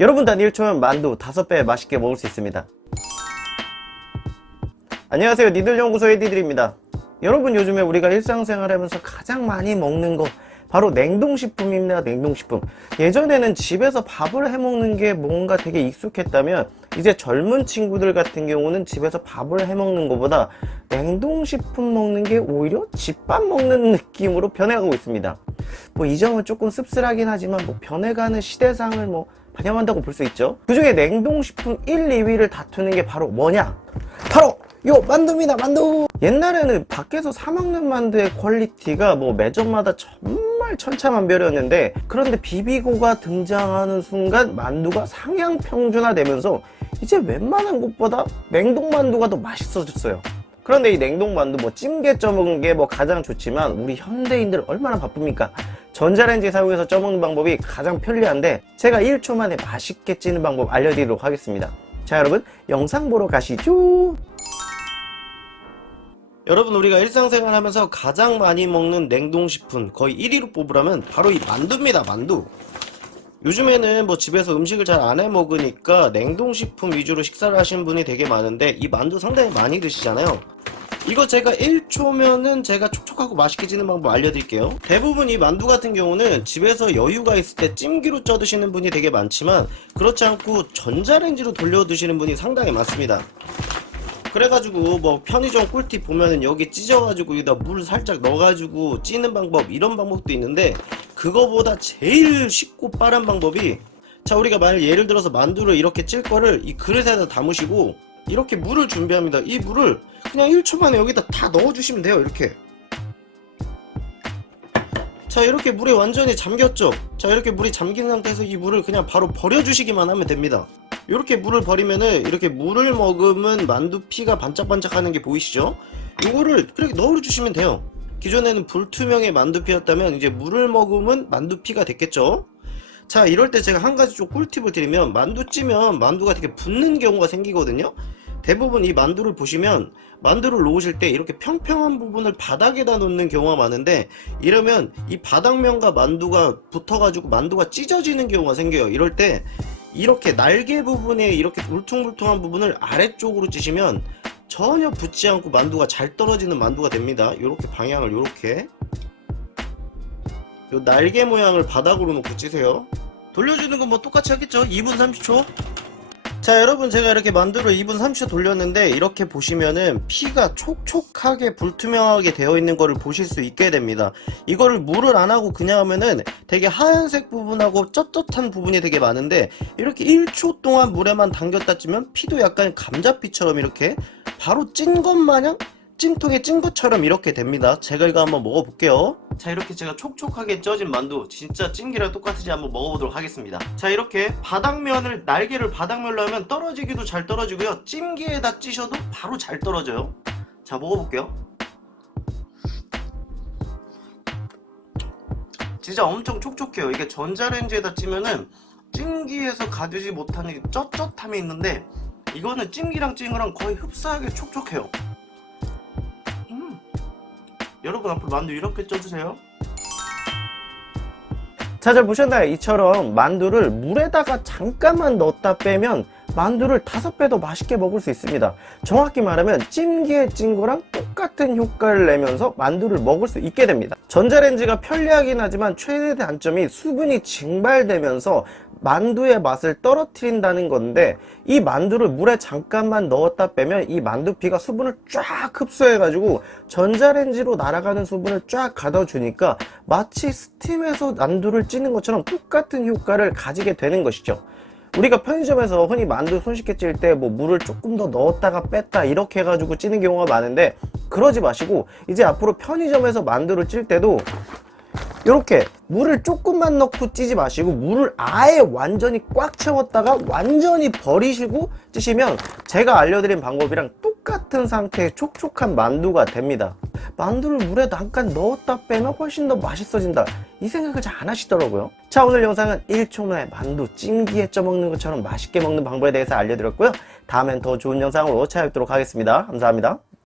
여러분 단 1초면 만두 5배 맛있게 먹을 수 있습니다. 안녕하세요, 니들연구소의 니들입니다. 여러분, 요즘에 우리가 일상생활하면서 가장 많이 먹는 거 바로 냉동식품입니다. 냉동식품. 예전에는 집에서 밥을 해먹는 게 뭔가 되게 익숙했다면 이제 젊은 친구들 같은 경우는 집에서 밥을 해먹는 것보다 냉동식품 먹는 게 오히려 집밥 먹는 느낌으로 변해가고 있습니다. 뭐 이 점은 조금 씁쓸하긴 하지만 뭐 변해가는 시대상을 뭐 반영한다고 볼 수 있죠. 그 중에 냉동식품 1, 2위를 다투는 게 바로 뭐냐? 바로 요 만두입니다. 만두. 옛날에는 밖에서 사 먹는 만두의 퀄리티가 뭐 매점마다 정말 천차만별이었는데, 그런데 비비고가 등장하는 순간 만두가 상향 평준화되면서 이제 웬만한 곳보다 냉동 만두가 더 맛있어졌어요. 그런데 이 냉동 만두 뭐 찜게 쪄먹는 게 뭐 가장 좋지만 우리 현대인들 얼마나 바쁩니까? 전자레인지 사용해서 쪄먹는 방법이 가장 편리한데 제가 1초 만에 맛있게 찌는 방법 알려드리도록 하겠습니다. 자, 여러분 영상 보러 가시죠. 여러분, 우리가 일상생활 하면서 가장 많이 먹는 냉동식품 거의 1위로 뽑으라면 바로 이 만두입니다. 만두. 요즘에는 뭐 집에서 음식을 잘 안 해 먹으니까 냉동식품 위주로 식사를 하시는 분이 되게 많은데 이 만두 상당히 많이 드시잖아요. 이거 제가 1초면은 제가 촉촉하고 맛있게 지는 방법 알려드릴게요. 대부분 이 만두 같은 경우는 집에서 여유가 있을 때 찜기로 쪄 드시는 분이 되게 많지만 그렇지 않고 전자레인지로 돌려 드시는 분이 상당히 많습니다. 그래가지고 뭐 편의점 꿀팁 보면은 여기 찢어가지고 여기다 물 살짝 넣어가지고 찌는 방법, 이런 방법도 있는데 그거보다 제일 쉽고 빠른 방법이, 자, 우리가 만약 예를 들어서 만두를 이렇게 찔 거를 이 그릇에다 담으시고 이렇게 물을 준비합니다. 이 물을 그냥 1초 만에 여기다 다 넣어주시면 돼요. 이렇게. 자, 이렇게 물에 완전히 잠겼죠. 자, 이렇게 물이 잠긴 상태에서 이 물을 그냥 바로 버려주시기만 하면 됩니다. 이렇게 물을 버리면은 이렇게 물을 머금은 만두피가 반짝반짝 하는 게 보이시죠? 이거를 그렇게 넣어주시면 돼요. 기존에는 불투명의 만두피였다면 이제 물을 머금은 만두피가 됐겠죠? 자, 이럴 때 제가 한 가지 좀 꿀팁을 드리면, 만두 찌면 만두가 되게 붙는 경우가 생기거든요. 대부분 이 만두를 보시면 만두를 놓으실 때 이렇게 평평한 부분을 바닥에다 놓는 경우가 많은데, 이러면 이 바닥면과 만두가 붙어가지고 만두가 찢어지는 경우가 생겨요. 이럴 때 이렇게 날개 부분에 이렇게 울퉁불퉁한 부분을 아래쪽으로 찌시면 전혀 붙지 않고 만두가 잘 떨어지는 만두가 됩니다. 이렇게 방향을 이렇게 요 날개 모양을 바닥으로 놓고 찌세요. 돌려주는 건 뭐 똑같이 하겠죠. 2분 30초. 자, 여러분, 제가 이렇게 만두를 2분 30초 돌렸는데 이렇게 보시면은 피가 촉촉하게 불투명하게 되어 있는 거를 보실 수 있게 됩니다. 이거를 물을 안 하고 그냥 하면은 되게 하얀색 부분하고 쩌쩌한 부분이 되게 많은데 이렇게 1초 동안 물에만 담겼다 찌면 피도 약간 감자피처럼 이렇게 바로 찐 것 마냥 찜통에 찐 것처럼 이렇게 됩니다. 제가 이거 한번 먹어볼게요. 자, 이렇게 제가 촉촉하게 쪄진 만두, 진짜 찜기랑 똑같은지 한번 먹어보도록 하겠습니다. 자, 이렇게 바닥면을, 날개를 바닥면로 하면 떨어지기도 잘 떨어지고요, 찜기에다 찌셔도 바로 잘 떨어져요. 자, 먹어볼게요. 진짜 엄청 촉촉해요. 이게 전자레인지에다 찌면은 찜기에서 가지지 못하는 쩌쩌함이 있는데 이거는 찜기랑 찐 거랑 거의 흡사하게 촉촉해요. 여러분, 앞으로 만두 이렇게 쪄주세요. 자, 잘 보셨나요? 이처럼 만두를 물에다가 잠깐만 넣었다 빼면 만두를 5배 더 맛있게 먹을 수 있습니다. 정확히 말하면 찜기에 찐 거랑 똑같은 효과를 내면서 만두를 먹을 수 있게 됩니다. 전자레인지가 편리하긴 하지만 최대 단점이 수분이 증발되면서 만두의 맛을 떨어뜨린다는 건데, 이 만두를 물에 잠깐만 넣었다 빼면 이 만두피가 수분을 쫙 흡수해가지고 전자레인지로 날아가는 수분을 쫙 가둬주니까 마치 스팀에서 만두를 찌는 것처럼 똑같은 효과를 가지게 되는 것이죠. 우리가 편의점에서 흔히 만두 손쉽게 찔 때 뭐 물을 조금 더 넣었다가 뺐다 이렇게 해가지고 찌는 경우가 많은데, 그러지 마시고 이제 앞으로 편의점에서 만두를 찔 때도 이렇게 물을 조금만 넣고 찌지 마시고 물을 아예 완전히 꽉 채웠다가 완전히 버리시고 찌시면 제가 알려드린 방법이랑 똑같은 상태의 촉촉한 만두가 됩니다. 만두를 물에 잠깐 넣었다 빼면 훨씬 더 맛있어진다, 이 생각을 잘 안 하시더라고요. 자, 오늘 영상은 1초 만에 만두 찜기에 쪄먹는 것처럼 맛있게 먹는 방법에 대해서 알려드렸고요. 다음엔 더 좋은 영상으로 찾아뵙도록 하겠습니다. 감사합니다.